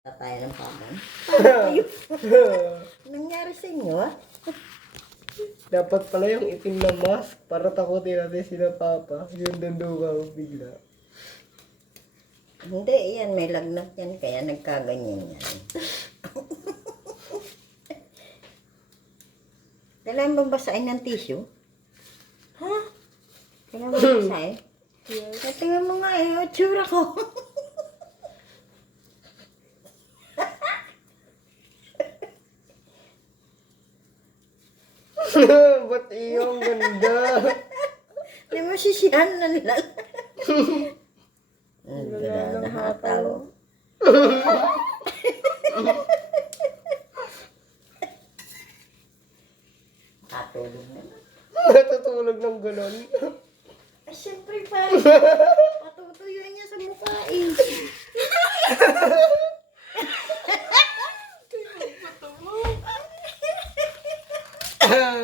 Tayo ng pamon. Nangyari sa inyo, ah? Dapat pala yung itim na mask para takutin natin sila Papa. Yung dundugaw bigla. Hindi, yan. May lagnat yan. Kaya nagkaganyan yan. Kailangan bang basahin ng tissue? Ha? Kailangan bang basahin? Yes. Tingnan mo nga eh. Tsura ko. Ba't iyong ganda? Hindi mo sisihan na nila. Ang hataw. Katulog naman. Natutulog ng ganon. Ay, siyempre pa. Patutuyuan niya sa mukha eh.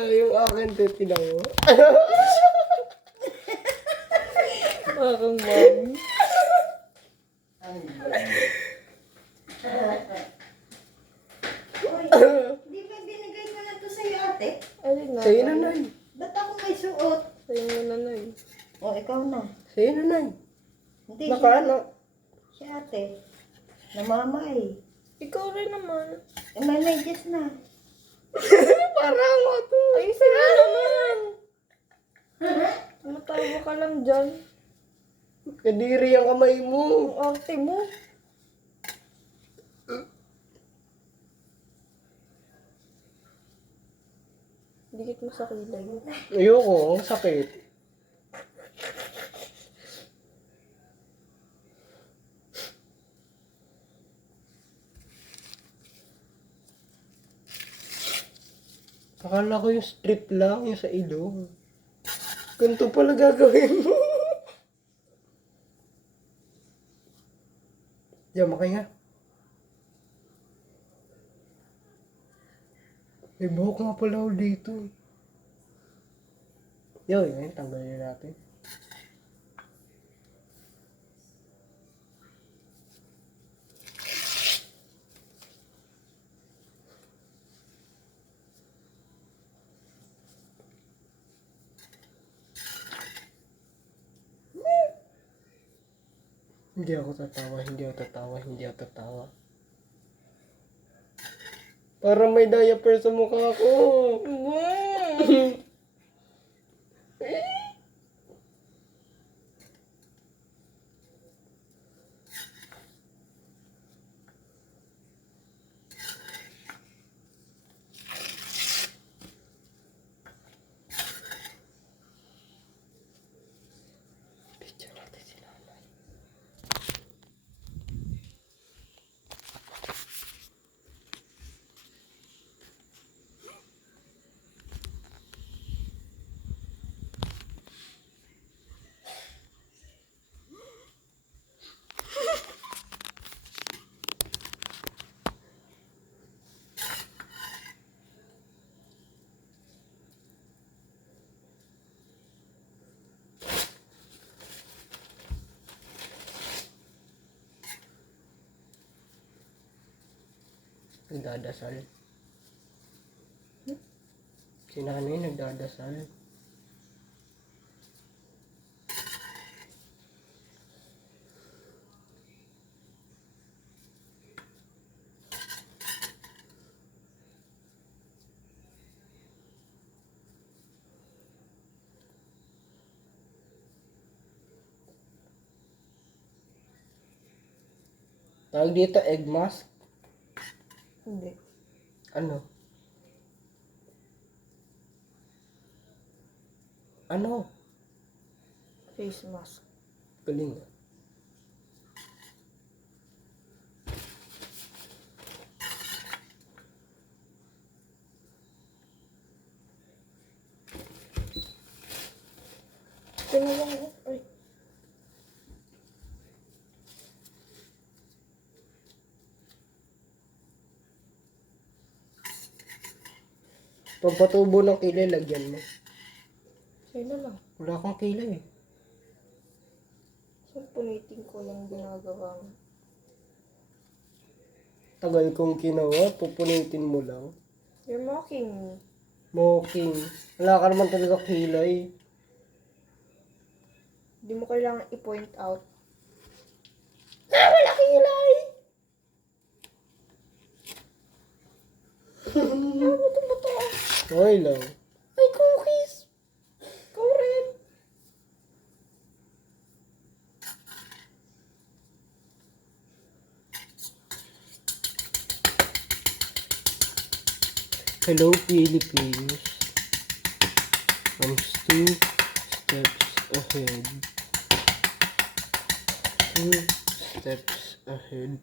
Yung akin titinaw mo. Parang mami. Uy, di ba binigay ko na to sa'yo ate? Alin na? Sa'yo na, Nay. Ba't ako may suot? Sa'yo mo na na eh. O, ikaw na. Sa'yo na, Nay. Hindi, Nakaano? si ate. Namama eh. Ikaw rin naman. Eh, may medyas na. Parang ako to. Ay, sa'yo naman. Matawa ka lang dyan. Kadiri ang kamay mo. Ang arte mo. Dikit mo sa kilay. Ayoko, ang sakit. Akala ko yung strip lang, yung sa ilong. Ganito pala gagawin mo. Diyan, makahinga. May buhok nga pala ako dito. Yo, yun, tanggalin natin. Hindi ako tatawa, hindi ako tatawa, hindi ako tatawa. Parang may diaper sa mukha ko. Picture natin si nanay. Nagdadasal. Si nanay nagdadasal. Tawag dito egg mask. Hindi. Ano? Ano? Face mask. Galing. Tinawang mo. Ay. Pagpatubo ng kilay, lagyan mo. Sa'yo na lang. Wala akong kilay eh. So, punitin ko lang ginagawa mo. Tagal kong kinawa, pupunitin mo lang. You're mocking me. Mocking. Wala ka naman talaga kilay. Hindi mo kailangan i-point out. Wala kilay! Buto-buto. Okay lang. Ay, cookies! Ikaw rin. Hello, Philippines. I'm 2 steps ahead. 2 steps ahead.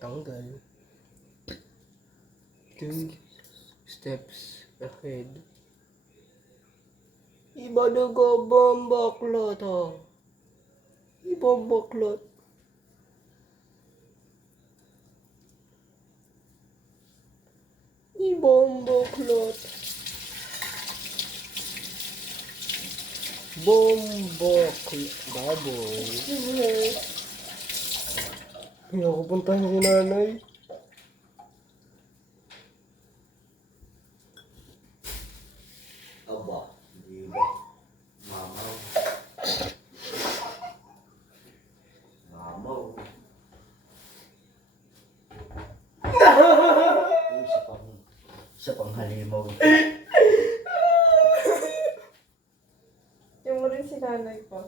Tanggal. 2 steps ahead. Iba na gabang baklat ha. Ibang baklat. Ibang baklat. Bombaklat. Baboy. Hindi ako puntahan si nanay. Aba, di ba? Mamaw. Mamaw. Uy, sa panghalimaw. Yung mo rin si nanay pa.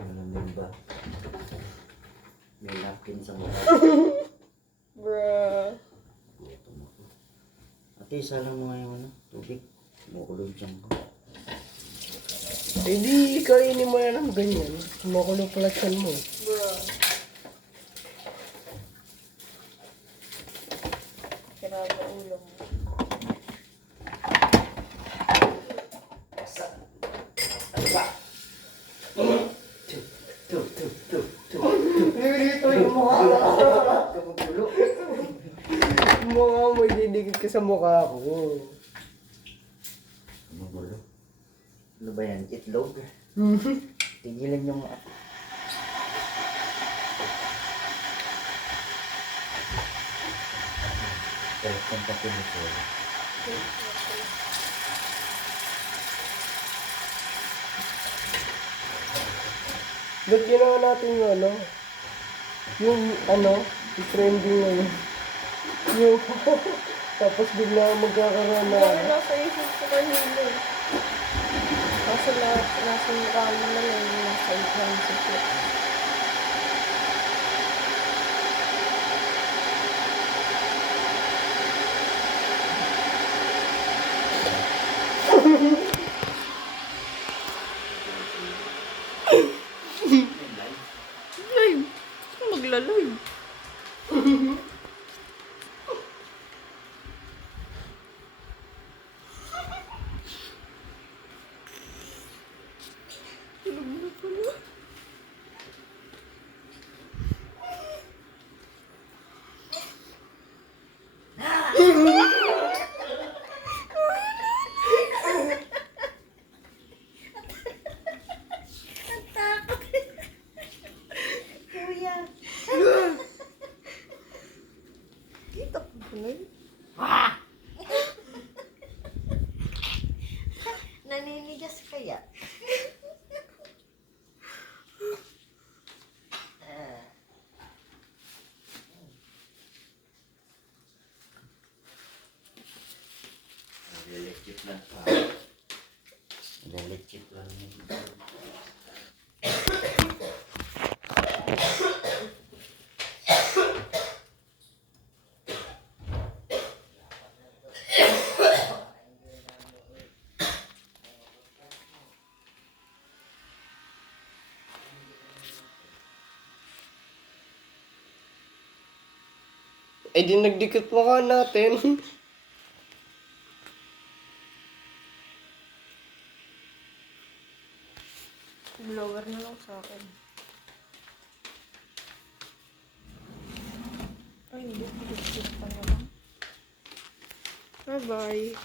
Ano din ba? May napkin sa mukha. Bruh. Gutom ako. Ate, salang mo nga yung ano, tubig. Kumukulo yung tiyan ko. Eh di, kainin mo na ng ganyan. Makulo pala tiyan mo. Bruh. Kiraba ulo mo. Nilito yung mukha. Kumukulo. Mukha mo, ididikit ka sa mukha ko. Kumukulo. Ano ba yan? Itlog? Tigilan yung... Telepon pa pinutol. Ba't ginawa natin yung trending ngayon. Yung, tapos bigla magkakaroon na Ano nasa isip ko kanina eh. Kaso nasa mukha mo na lang yung nasa isip ko. Live! Saan magla-live? Kuya. Kita ko ba nun? Naninigas kaya? Legit lang pa. Legit lang yun. Eh di nagdikit mukha natin. Blower na lang sa akin. Ay, hindi. Pagkakit pa na lang. Bye-bye.